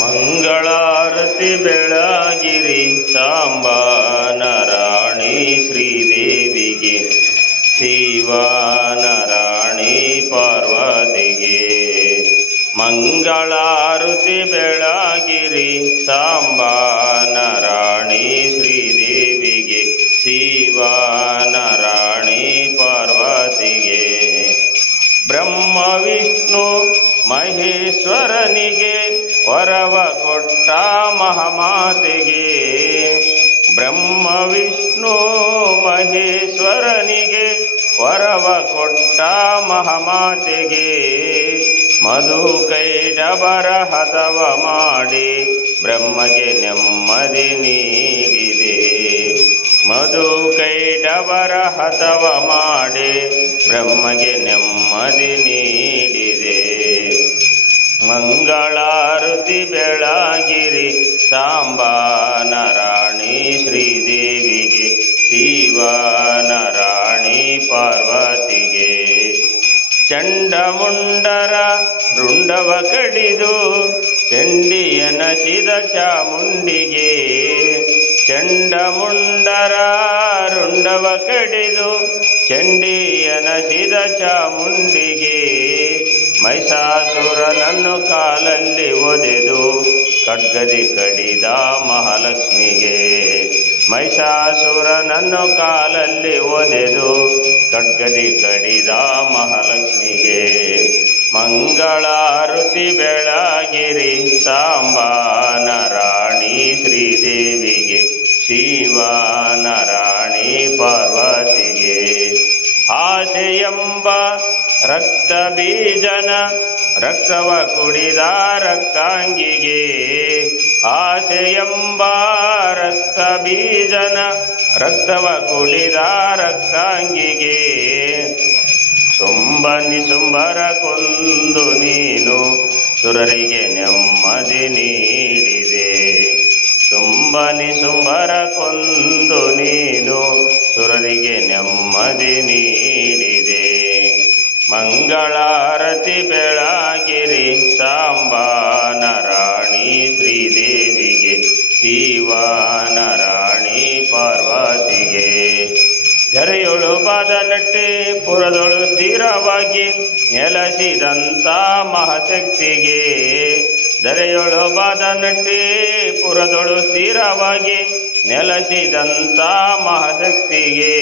ಮಂಗಳಾರತಿ ಬೆಳಗಿರಿ ಸಾಂಬಾನ ರಾಣಿ ಶ್ರೀದೇವಿಗೆ ಶಿವಾನ ರಾಣಿ ಪಾರ್ವತಿಗೆ. ಮಂಗಳಾರತಿ ಬೆಳಗಿರಿ ಸಾಂಬಾನ ರಾಣಿ ಶ್ರೀದೇವಿಗೆ ಶಿವಾನ ರಾಣಿ ಪಾರ್ವತಿಗೆ. ಬ್ರಹ್ಮ ವಿಷ್ಣು ಮಹೇಶ್ವರನಿಗೆ ವರವ ಕೊಟ್ಟ ಮಹಮಾತಿಗೆ, ಬ್ರಹ್ಮ ವಿಷ್ಣು ಮಹೇಶ್ವರನಿಗೆ ವರವ ಕೊಟ್ಟ ಮಹಮಾತಿಗೆ ಮಧು ಕೈಡಬರ ಹತವ ಮಾಡಿ ಬ್ರಹ್ಮಗೆ ನೆಮ್ಮದಿ ನೀಡಿದೆ. ಮಧು ಕೈಡಬರ ಹತವ ಮಾಡಿ ಬ್ರಹ್ಮಗೆ ನೆಮ್ಮದಿ ನೀಡಿದೆ. ಮಂಗಳಾರತಿ ಬೆಳಗಿರಿ ಸಾಂಬಾನ ರಾಣಿ ಶ್ರೀದೇವಿಗೆ ಶಿವನ ರಾಣಿ ಪಾರ್ವತಿಗೆ. ಚಂಡಮುಂಡರ ರುಂಡವ ಕಡಿದು ಚಂಡಿಯನಸಿದ ಚಾಮುಂಡಿಗೆ, ಚಂಡಮುಂಡರ ರುಂಡವ ಕಡಿದು ಚಂಡಿಯನಸಿದ ಚಾಮುಂಡಿಗೆ. ಮಹಿಷಾಸುರನನ್ನು ಕಾಲಲ್ಲಿ ಒದೆದು ಖಡ್ಗದಿ ಕಡಿದ ಮಹಾಲಕ್ಷ್ಮಿಗೆ. ಮಹಿಷಾಸುರನನ್ನು ಕಾಲಲ್ಲಿ ಒದೆದು ಖಡ್ಗದಿ ಕಡಿದ ಮಹಾಲಕ್ಷ್ಮಿಗೆ. ಮಂಗಳಾರುತಿ ಬೆಳಗಿರಿ ಸಾಂಬಾನ ರಾಣಿ ಶ್ರೀದೇವಿಗೆ ಶಿವಾನ ರಾಣಿ ಪಾರ್ವತಿಗೆ. ಆಸೆಯೆಂಬ ರಕ್ತ ಬೀಜನ ರಕ್ತವ ಕುಡಿದ ರಕ್ತಾಂಗಿಗೆ ಎಂಬ ರಕ್ತ ಬೀಜನ ರಕ್ತವ ಕುಡಿದ ರಕ್ತಾಂಗಿಗೆ. ಸುಂಬನಿ ಸುಂಬರ ಕೊಂದು ನೀನು ಸುರರಿಗೆ ನೆಮ್ಮದಿ ನೀಡಿದೆ. ತುಂಬನಿ ಸುಂಬರ ಕೊಂದು ನೀನು ಸುರರಿಗೆ ನೆಮ್ಮದಿ ನೀಡಿದೆ. ಮಂಗಳಾರತಿ ಬೆಳಗಿರಿ, ಸಾಂಬಾನ ರಾಣಿ ಶ್ರೀದೇವಿಗೆ, ಶಿವಾನ ರಾಣಿ ಪಾರ್ವತಿಗೆ. ಧರೆಯೊಳು ಬಾದ ನಟ್ಟಿ, ಪುರದೊಳು ಸ್ಥಿರವಾಗಿ ನೆಲೆಸಿದಂಥ ಮಹಾಶಕ್ತಿಗೆ. ಧರೆಯೊಳು ಬಾದ ನಟ್ಟಿ, ಪುರದೊಳು ಸ್ಥಿರವಾಗಿ ನೆಲೆಸಿದಂಥ ಮಹಾಶಕ್ತಿಗೆ.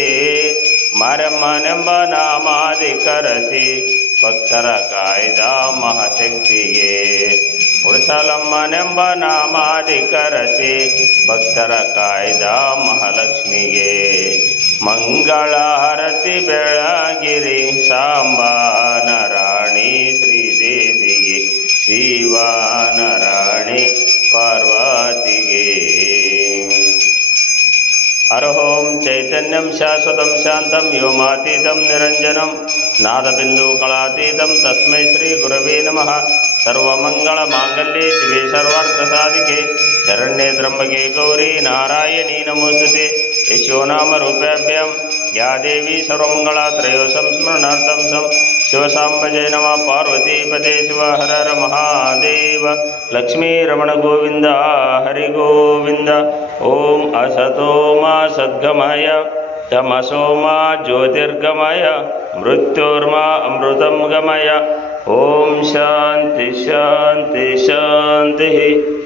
ಮಾರಮ್ಮನೆಂಬ ನಾಮಾದಿ ಕರೆಸಿ ಭಕ್ತರ ಕಾಯ್ದ ಮಹಾಶಕ್ತಿಗೆ. ನಾಮಾದಿ ಕರೆಸಿ ಭಕ್ತರ ಕಾಯ್ದ ಮಹಾಲಕ್ಷ್ಮಿಗೆ. ಮಂಗಳಾರತಿ ಬೆಳಗಿರಿ ಸಾಂಬಾನ ರಾಣಿ ಶ್ರೀದೇವಿಗೆ ಶಿವಾನ ರಾಣಿ ಪಾರ್ವತಿಗೆ. अरहों चैतन्यं शाश्वतं शान्तं व्योमातीतं निरञ्जनं नादबिन्दुकलातीतं तस्मै श्रीगुरवे नमः। सर्वमङ्गलमाङ्गल्ये शिवे सर्वार्थसाधिके। शरण्ये त्रंबके गौरी नारायणी नमोस्तुते। या देवी सर्वमङ्गला त्रयोसं स्मरणार्थं सं शिवसाम्बजे नमः, पार्वतीपदे शिव, हर हर महादेव। लक्ष्मीरमणगोविन्द, हरिगोविन्द। ॐ असतो मा सद्गमय तमसो मा ज्योतिर्गमय, मृत्योर्मा अमृतं गमय। ॐ शान्ति शान्ति, शान्तिः।